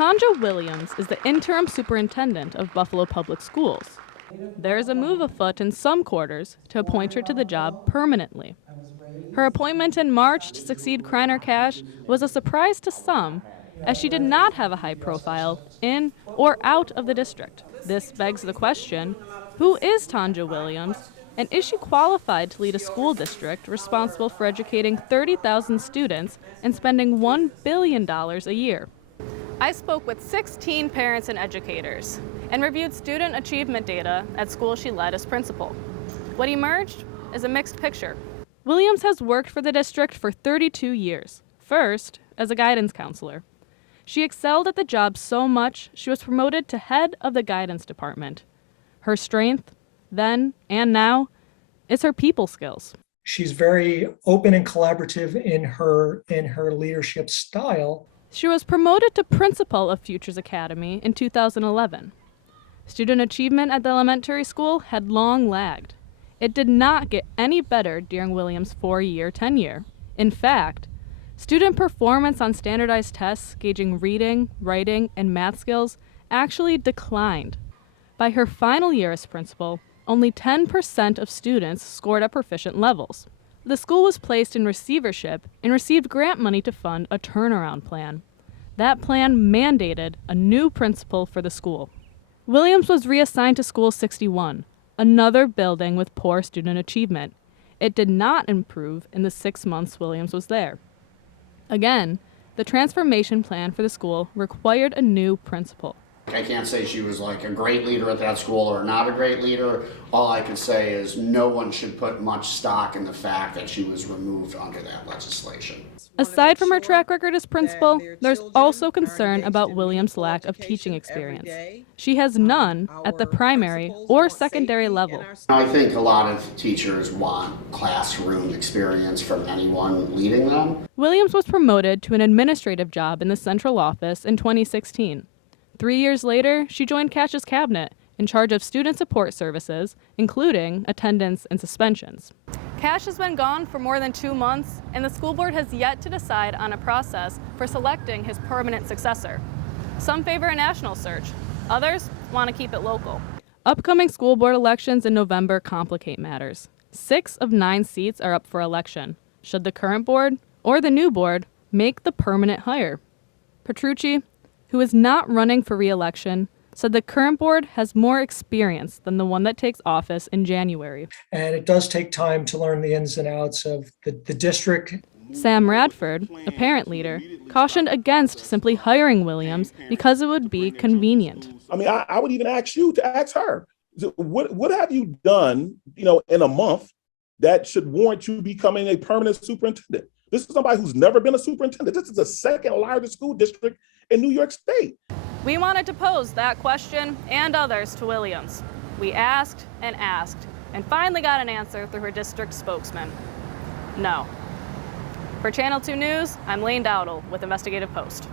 Tanja Williams is the interim superintendent of Buffalo Public Schools. There is a move afoot in some quarters to appoint her to the job permanently. Her appointment in March to succeed Kreiner Cash was a surprise to some, as she did not have a high profile in or out of the district. This begs the question, who is Tanja Williams, and is she qualified to lead a school district responsible for educating 30,000 students and spending $1 billion a year? I spoke with 16 parents and educators and reviewed student achievement data at schools she led as principal. What emerged is a mixed picture. Williams has worked for the district for 32 years, first as a guidance counselor. She excelled at the job so much she was promoted to head of the guidance department. Her strength, then and now, is her people skills. She's very open and collaborative in her leadership style. She was promoted to principal of Futures Academy in 2011. Student achievement at the elementary school had long lagged. It did not get any better during Williams' 4-year tenure. In fact, student performance on standardized tests gauging reading, writing, and math skills actually declined. By her final year as principal, only 10% of students scored at proficient levels. The school was placed in receivership and received grant money to fund a turnaround plan. That plan mandated a new principal for the school. Williams was reassigned to School 61, another building with poor student achievement. It did not improve in the 6 months Williams was there. Again, the transformation plan for the school required a new principal. I can't say she was like a great leader at that school or not a great leader. All I can say is no one should put much stock in the fact that she was removed under that legislation. Aside from her track record as principal, there's also concern about Williams' lack of teaching experience. She has none at the primary or secondary level. I think a lot of teachers want classroom experience from anyone leading them. Williams was promoted to an administrative job in the central office in 2016. 3 years later, she joined Cash's cabinet in charge of student support services, including attendance and suspensions. Cash has been gone for more than 2 months, and the school board has yet to decide on a process for selecting his permanent successor. Some favor a national search. Others want to keep it local. Upcoming school board elections in November complicate matters. 6 of 9 seats are up for election. Should the current board or the new board make the permanent hire? Petrucci, who is not running for re-election, said the current board has more experience than the one that takes office in January. And it does take time to learn the ins and outs of the district. Sam Radford, a parent leader, cautioned against simply hiring Williams because it would be convenient. I mean, I would even ask you to ask her, what have you done, in a month that should warrant you becoming a permanent superintendent? This is somebody who's never been a superintendent. This is the second largest school district in New York State. We wanted to pose that question and others to Williams. We asked and finally got an answer through her district spokesman. No. For Channel 2 News, I'm Lane Dowdle with Investigative Post.